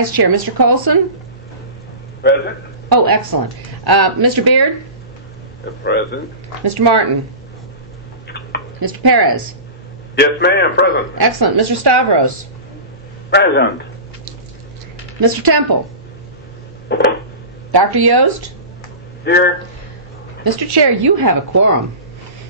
Vice Chair. Mr. Colson? Present. Oh, excellent. Mr. Beard? Present. Mr. Martin? Mr. Perez? Yes, ma'am. Present. Excellent. Mr. Stavros? Present. Mr. Temple? Dr. Yost? Here. Mr. Chair, you have a quorum.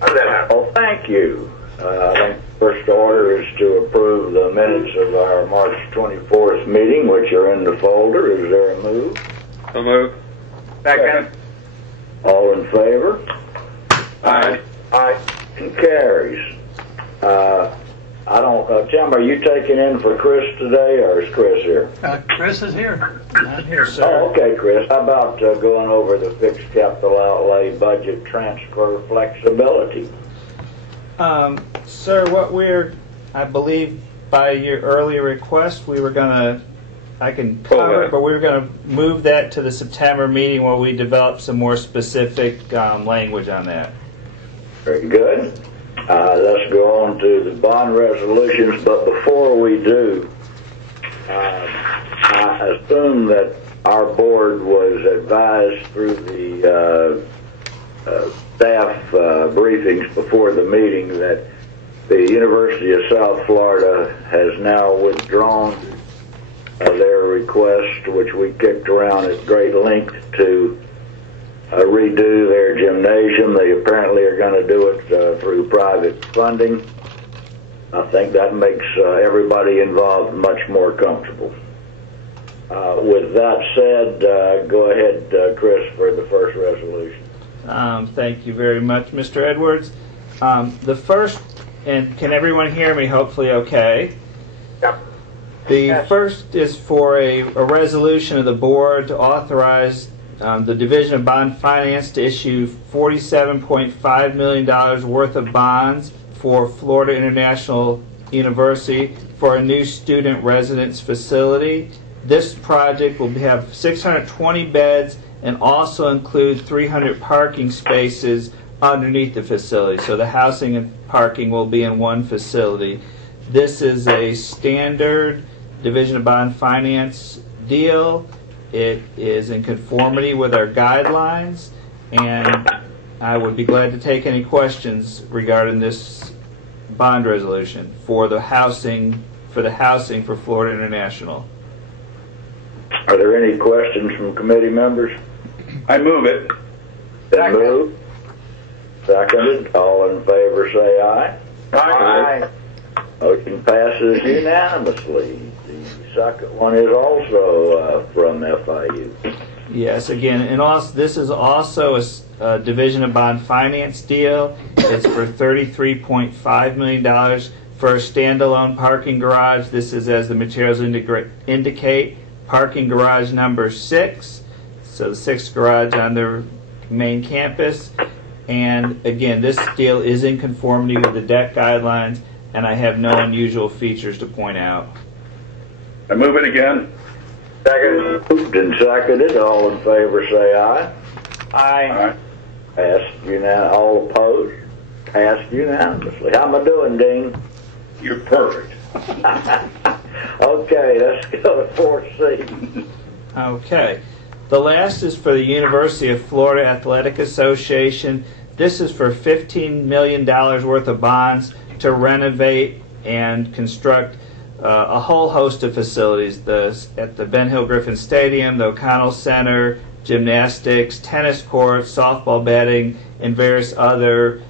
How did that happen? Well, thank you. I think the first order is to approve the minutes of our March 24th meeting, which are in the folder. Is there a move? So move. Second. All in favor? Aye. Aye. And carries. I don't, Tim, are you taking in for Chris today, or is Chris here? Chris is here. I'm here, sir. Oh, okay, Chris. How about going over the fixed capital outlay budget transfer flexibility? Sir, I believe by your earlier request, we were going to, I can cover it, but we were going to move that to the September meeting where we develop some more specific language on that. Very good. Let's go on to the bond resolutions, but before we do, I assume that our board was advised through the staff briefings before the meeting that the University of South Florida has now withdrawn their request, which we kicked around at great length, to redo their gymnasium. They apparently are going to do it through private funding. I think that makes everybody involved much more comfortable. With that said, go ahead, Chris, for the first resolution. Thank you very much, Mr. Edwards. The first, and can everyone hear me hopefully okay? Yep. The first is for a resolution of the board to authorize the Division of Bond Finance to issue $47.5 million worth of bonds for Florida International University for a new student residence facility. This project will have 620 beds and also include 300 parking spaces underneath the facility. So the housing and parking will be in one facility. This is a standard Division of Bond Finance deal. It is in conformity with our guidelines, and I would be glad to take any questions regarding this bond resolution for the housing for Florida International. Are there any questions from committee members? I move it. Been moved. Seconded. All in favor say aye. Aye. Motion passes unanimously. The second one is also from FIU. Yes, again, and also this is also a Division of Bond Finance deal. It's for $33.5 million for a standalone parking garage. This is, as the materials indicate, parking garage number 6. So the 6th garage on the main campus. And again, this deal is in conformity with the debt guidelines, and I have no unusual features to point out. I move it again. Second. Moved and seconded. All in favor say aye. Aye. Passed unanimously. All opposed? Passed unanimously. How am I doing, Dean? You're perfect. Okay, let's go to 4C. Okay. The last is for the University of Florida Athletic Association. This is for $15 million worth of bonds to renovate and construct a whole host of facilities at the Ben Hill Griffin Stadium, the O'Connell Center, gymnastics, tennis courts, softball batting, and various other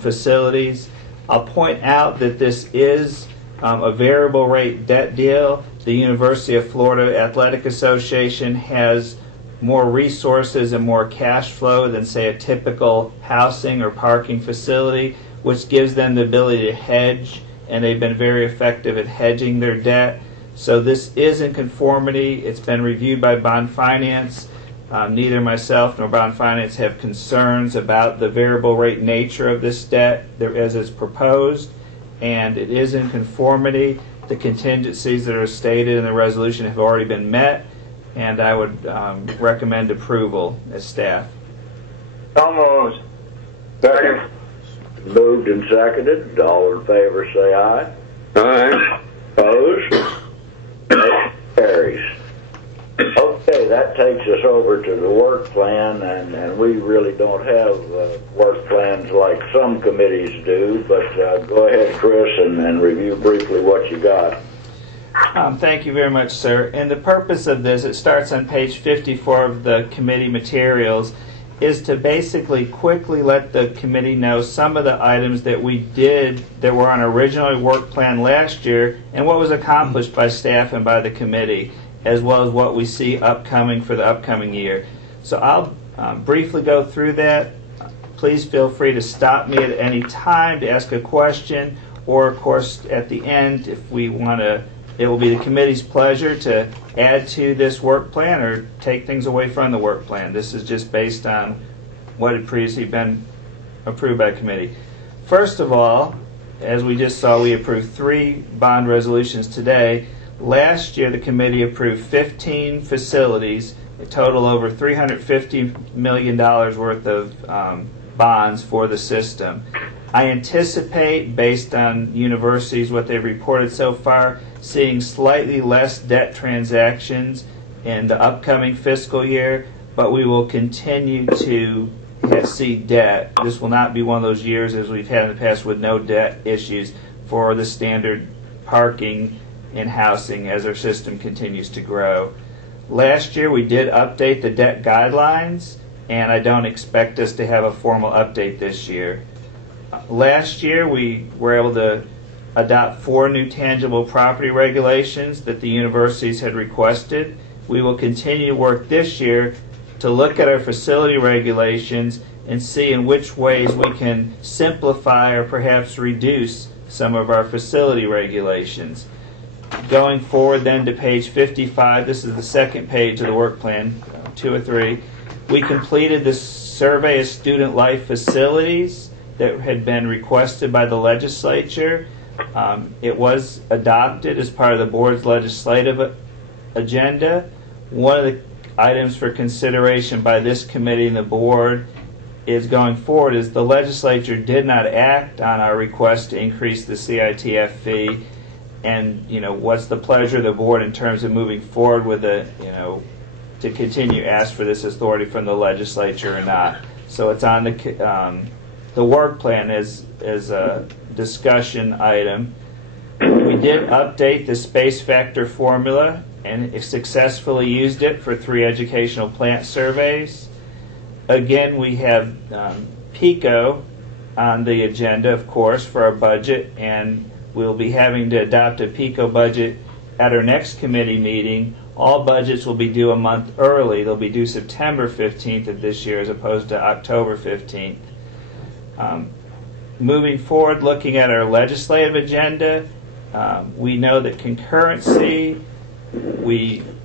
facilities. I'll point out that this is a variable rate debt deal. The University of Florida Athletic Association has more resources and more cash flow than, say, a typical housing or parking facility, which gives them the ability to hedge, and they've been very effective at hedging their debt. So this is in conformity. It's been reviewed by Bond Finance. Neither myself nor Bond Finance have concerns about the variable rate nature of this debt as it's proposed, and it is in conformity. The contingencies that are stated in the resolution have already been met, and I would recommend approval as staff. So moved. Second. Moved and seconded. All in favor say aye. Aye. Opposed? Motion carries. that takes us over to the work plan, and we really don't have work plans like some committees do, but go ahead, Chris, and review briefly what you got. Thank you very much, sir. And the purpose of this, it starts on page 54 of the committee materials, is to basically quickly let the committee know some of the items that we did that were on our original work plan last year and what was accomplished by staff and by the committee, as well as what we see upcoming for the upcoming year. So I'll briefly go through that. Please feel free to stop me at any time to ask a question, or of course at the end, if we want to, it will be the committee's pleasure to add to this work plan or take things away from the work plan. This is just based on what had previously been approved by committee. First of all, as we just saw, we approved 3 bond resolutions today. Last year, the committee approved 15 facilities, a total over $350 million worth of bonds for the system. I anticipate, based on universities, what they've reported so far, seeing slightly less debt transactions in the upcoming fiscal year, but we will continue to see debt. This will not be one of those years as we've had in the past with no debt issues for the standard parking and housing as our system continues to grow. Last year we did update the debt guidelines, and I don't expect us to have a formal update this year. Last year we were able to adopt 4 new tangible property regulations that the universities had requested. We will continue to work this year to look at our facility regulations and see in which ways we can simplify or perhaps reduce some of our facility regulations. Going forward then to page 55, this is the second page of the work plan, 2 or 3. We completed the survey of student life facilities that had been requested by the legislature. It was adopted as part of the board's legislative agenda. One of the items for consideration by this committee and the board is going forward is the legislature did not act on our request to increase the CITF fee, and what's the pleasure of the board in terms of moving forward with it, to continue to ask for this authority from the legislature or not. So it's on the work plan as a discussion item. We did update the space factor formula and successfully used it for 3 educational plant surveys. Again, we have PICO on the agenda, of course, for our budget, and we'll be having to adopt a PICO budget at our next committee meeting. All budgets will be due a month early. They'll be due September 15th of this year as opposed to October 15th. Moving forward, looking at our legislative agenda, we know that concurrency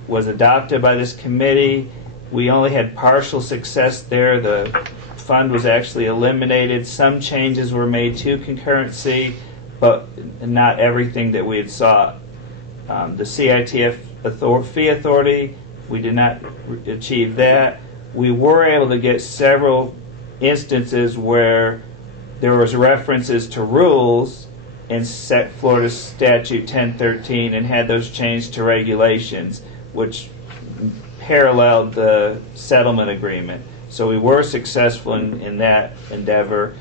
was adopted by this committee. We only had partial success there. The fund was actually eliminated. Some changes were made to concurrency, but not everything that we had sought. The CITF fee authority, we did not achieve that. We were able to get several instances where there was references to rules in Florida Statute 1013 and had those changed to regulations, which paralleled the settlement agreement. So we were successful in that endeavor.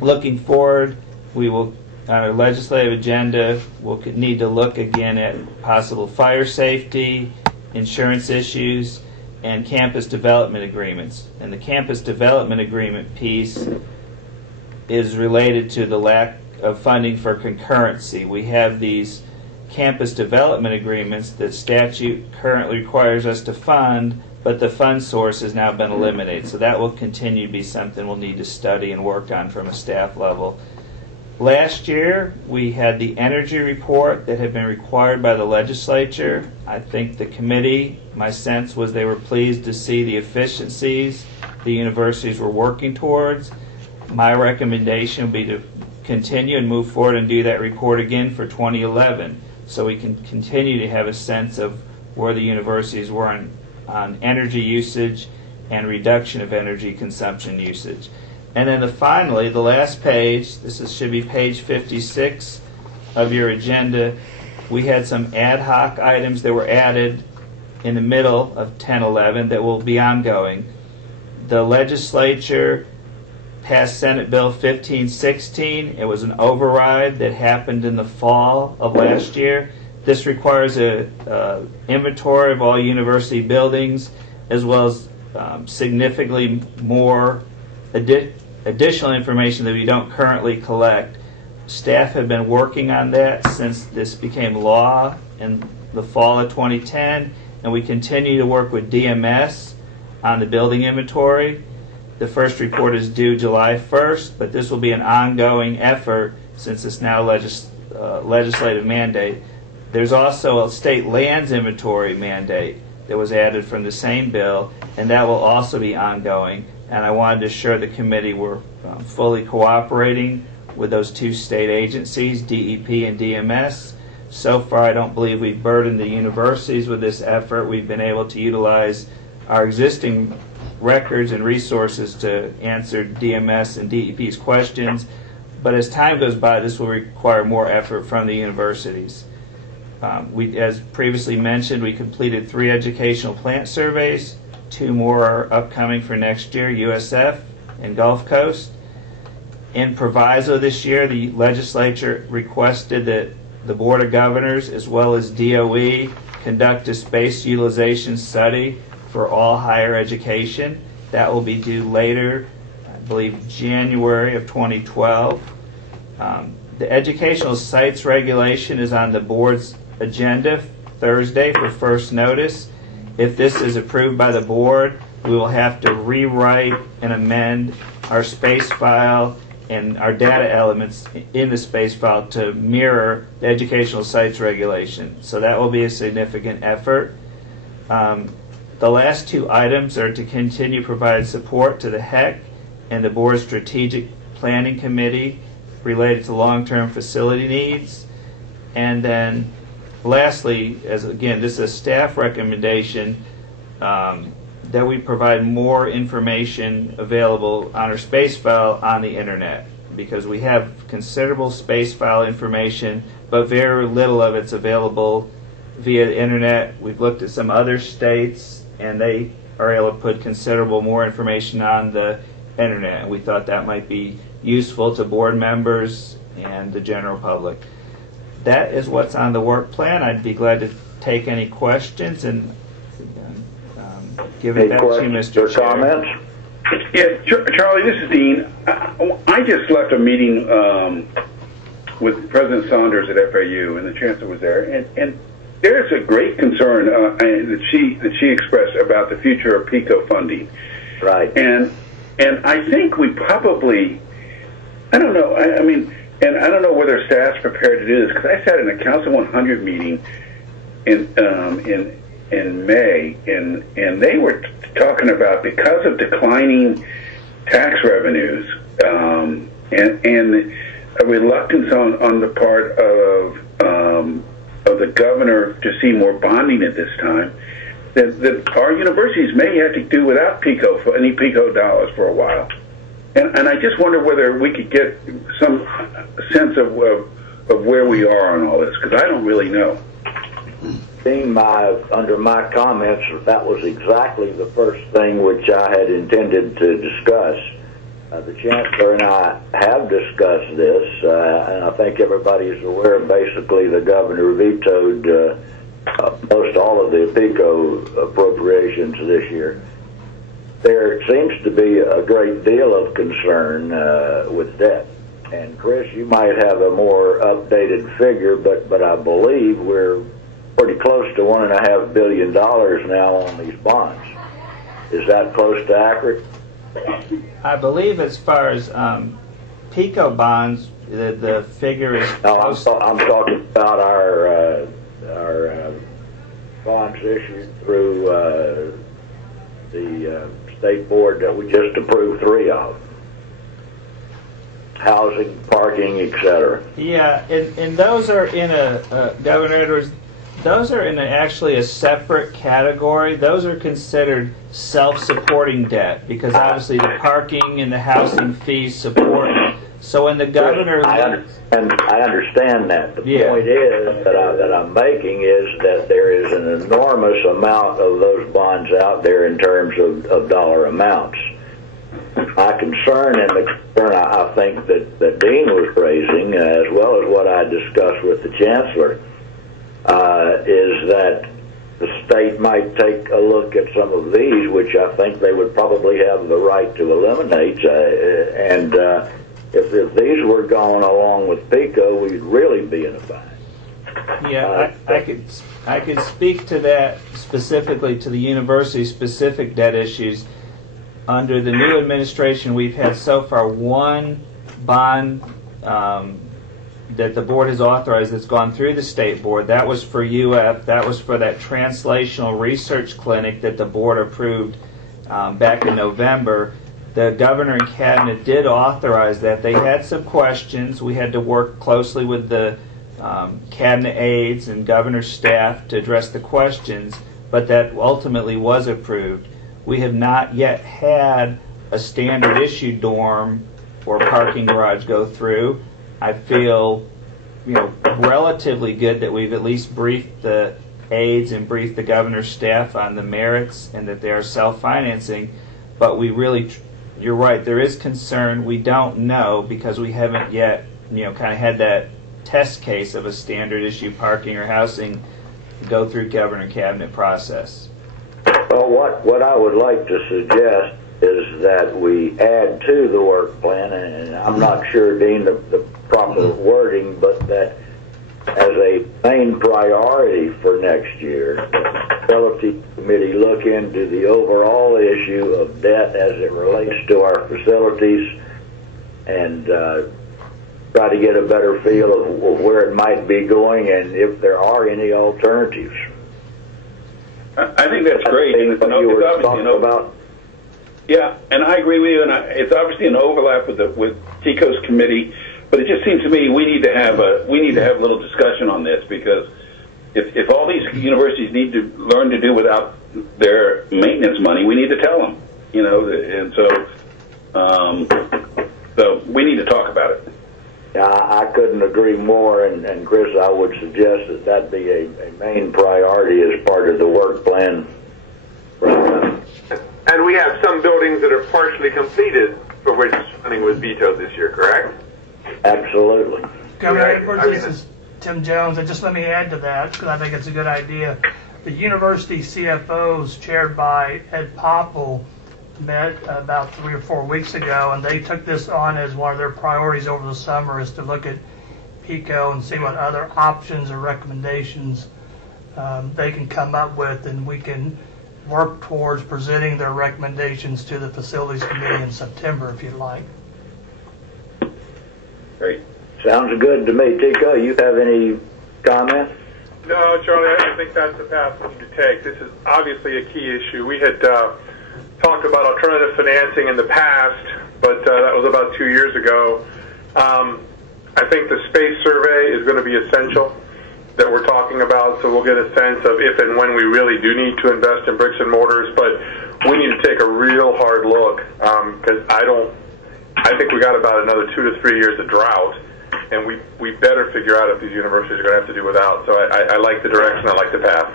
Looking forward, we will, on our legislative agenda, we'll need to look again at possible fire safety, insurance issues, and campus development agreements. And the campus development agreement piece is related to the lack of funding for concurrency. We have these campus development agreements that statute currently requires us to fund, but the fund source has now been eliminated. So that will continue to be something we'll need to study and work on from a staff level. Last year, we had the energy report that had been required by the legislature. I think the committee, my sense was they were pleased to see the efficiencies the universities were working towards. My recommendation would be to continue and move forward and do that report again for 2011 so we can continue to have a sense of where the universities were on energy usage and reduction of energy consumption usage. And then finally, the last page, should be page 56 of your agenda, we had some ad hoc items that were added in the middle of 10-11 that will be ongoing. The legislature passed Senate Bill 1516. It was an override that happened in the fall of last year. This requires a inventory of all university buildings, as well as significantly more additional information that we don't currently collect. Staff have been working on that since this became law in the fall of 2010, and we continue to work with DMS on the building inventory. The first report is due July 1st, but this will be an ongoing effort since it's now legislative mandate. There's also a state lands inventory mandate that was added from the same bill, and that will also be ongoing. And I wanted to assure the committee we're fully cooperating with those two state agencies, DEP and DMS. So far, I don't believe we've burdened the universities with this effort. We've been able to utilize our existing records and resources to answer DMS and DEP's questions. But as time goes by, this will require more effort from the universities. As previously mentioned, we completed 3 educational plant surveys. 2 more are upcoming for next year, USF and Gulf Coast. In proviso this year, the legislature requested that the Board of Governors as well as DOE conduct a space utilization study for all higher education. That will be due later, I believe January of 2012. The educational sites regulation is on the board's agenda Thursday for first notice. If this is approved by the board, we will have to rewrite and amend our space file and our data elements in the space file to mirror the educational sites regulation. So that will be a significant effort. The last 2 items are to continue to provide support to the HEC and the board's strategic planning committee related to long-term facility needs. And then lastly, as again, this is a staff recommendation, that we provide more information available on our space file on the internet, because we have considerable space file information, but very little of it's available via the internet. We've looked at some other states, and they are able to put considerable more information on the internet. We thought that might be useful to board members and the general public. That is what's on the work plan. I'd be glad to take any questions and give it back to you, Mr. Chair. Comments? Yeah, Charlie, this is Dean. I just left a meeting with President Saunders at FAU, and the chancellor was there, and there's a great concern that she expressed about the future of PICO funding. Right. And I think we probably, I don't know, I mean, and I don't know whether staff's prepared to do this, because I sat in a Council 100 meeting in May, and they were talking about, because of declining tax revenues and a reluctance on the part of the governor to see more bonding at this time, that our universities may have to do without PICO for any PICO dollars for a while. And I just wonder whether we could get some sense of where we are on all this, because I don't really know. Under my comments, that was exactly the first thing which I had intended to discuss. The Chancellor and I have discussed this, and I think everybody is aware. Basically, the governor vetoed most all of the PICO appropriations this year. There seems to be a great deal of concern with debt. And Chris, you might have a more updated figure, but I believe we're pretty close to $1.5 billion now on these bonds. Is that close to accurate? I believe as far as PICO bonds, the figure is close. No, I'm talking about our bonds issued through the state board that we just approved 3 of. Housing, parking, etc. Yeah, and those are in Governor Edwards, those are in actually a separate category. Those are considered self-supporting debt, because obviously the parking and the housing fees support. So when the governor... I understand that. The point is that I'm making is that there is an enormous amount of those bonds out there in terms of dollar amounts. My concern, and the concern I think that Dean was raising, as well as what I discussed with the Chancellor, is that the state might take a look at some of these, which I think they would probably have the right to eliminate. If these were gone along with PICO, we'd really be in a bind. Yeah, I could speak to that specifically, to the university-specific debt issues. Under the new administration, we've had so far one bond that the board has authorized that's gone through the state board. That was for UF. That was for that translational research clinic that the board approved back in November. The governor and cabinet did authorize that. They had some questions. We had to work closely with the cabinet aides and governor's staff to address the questions, but that ultimately was approved. We have not yet had a standard issue dorm or parking garage go through. I feel, relatively good that we've at least briefed the aides and briefed the governor's staff on the merits and that they are self-financing. But we really, you're right, there is concern. We don't know because we haven't yet, kind of had that test case of a standard issue parking or housing go through governor cabinet process. Well, what I would like to suggest is that we add to the work plan, and I'm not sure, Dean, the proper wording, but that as a main priority for next year, the facility committee look into the overall issue of debt as it relates to our facilities and try to get a better feel of where it might be going and if there are any alternatives. I think that's great. You were talking about. Yeah, and I agree with you. And it's obviously an overlap with TICO's committee, but it just seems to me we need to have a little discussion on this, because if all these universities need to learn to do without their maintenance money, we need to tell them. And so we need to talk about it. I couldn't agree more, and Chris, I would suggest that be a main priority as part of the work plan. And we have some buildings that are partially completed for which funding was vetoed this year, correct? Absolutely. Governor Edwards, this is Tim Jones, and just let me add to that, because I think it's a good idea. The university CFOs, chaired by Ed Popple, met about 3 or 4 weeks ago, and they took this on as one of their priorities over the summer, is to look at PICO and see what other options or recommendations they can come up with, and we can work towards presenting their recommendations to the facilities committee in September, if you'd like. Great. Sounds good to me. Tico, you have any comments? No, Charlie, I think that's the path we need to take. This is obviously a key issue. We had talked about alternative financing in the past, but that was about 2 years ago. I think the space survey is going to be essential that we're talking about, so we'll get a sense of if and when we really do need to invest in bricks and mortars, but we need to take a real hard look, because I think we got about another 2 to 3 years of drought, and we better figure out if these universities are going to have to do without. So I like the direction, I like the path.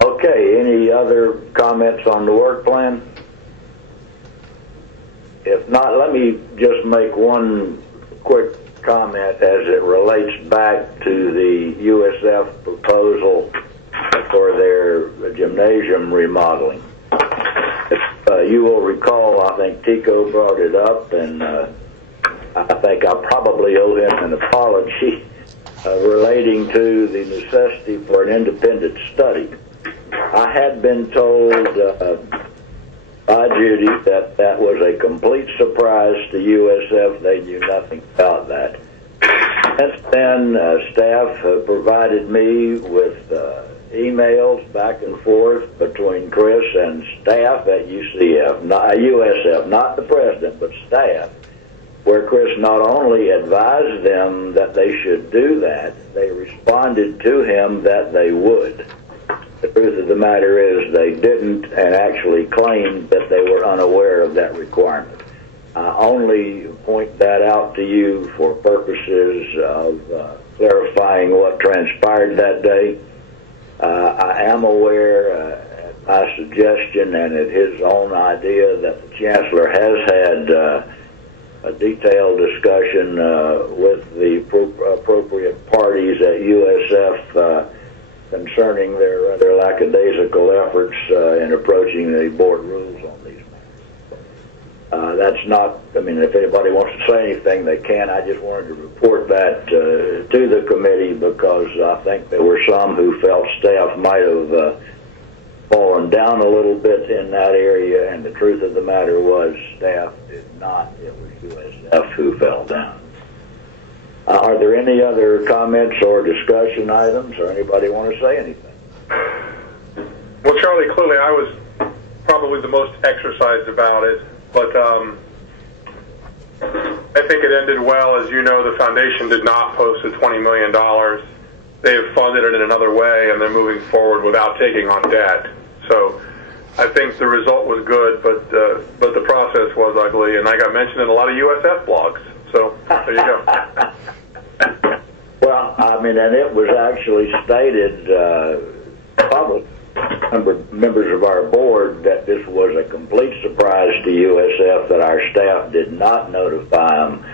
Okay, any other comments on the work plan? If not, let me just make one quick comment as it relates back to the USF proposal for their gymnasium remodeling. If you will recall, I think Tico brought it up, and I think I probably owe him an apology relating to the necessity for an independent study. I had been told by Judy that was a complete surprise to USF. They knew nothing about that. Since then, staff provided me with emails back and forth between Chris and staff at USF, not the president, but staff, where Chris not only advised them that they should do that, they responded to him that they would. The truth of the matter is they didn't, and actually claimed that they were unaware of that requirement. I only point that out to you for purposes of clarifying what transpired that day. am aware, at my suggestion and at his own idea, that the Chancellor has had a detailed discussion with the appropriate parties at USF concerning their lackadaisical efforts in approaching the board rules on these matters. That's not, I mean, if anybody wants to say anything, they can. I just wanted to report that to the committee because I think there were some who felt staff might have fallen down a little bit in that area, and the truth of the matter was staff did not. It was USF who fell down. Are there any other comments or discussion items, or anybody want to say anything? Well, Charlie, clearly I was probably the most exercised about it, but I think it ended well. As you know, the foundation did not post the $20 million. They have funded it in another way, and they're moving forward without taking on debt. So I think the result was good, but the process was ugly, and I got mentioned in a lot of USF blogs. So there you go. Well, I mean, and it was actually stated public members of our board that this was a complete surprise to USF that our staff did not notify them,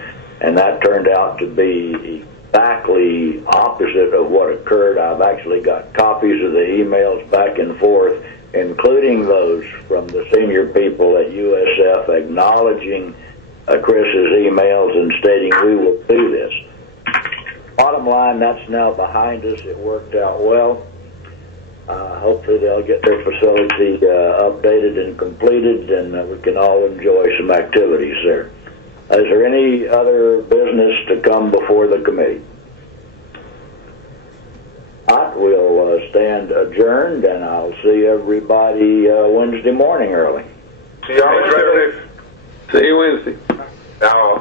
and that turned out to be exactly opposite of what occurred. I've actually got copies of the emails back and forth, including those from the senior people at USF acknowledging Chris's emails and stating we will do this. Bottom line, that's now behind us. It worked out well. Hopefully they'll get their facility updated and completed, and we can all enjoy some activities there. Is there any other business to come before the committee? Not, we'll stand adjourned, and I'll see everybody Wednesday morning early. See you all. See you Wednesday. Now.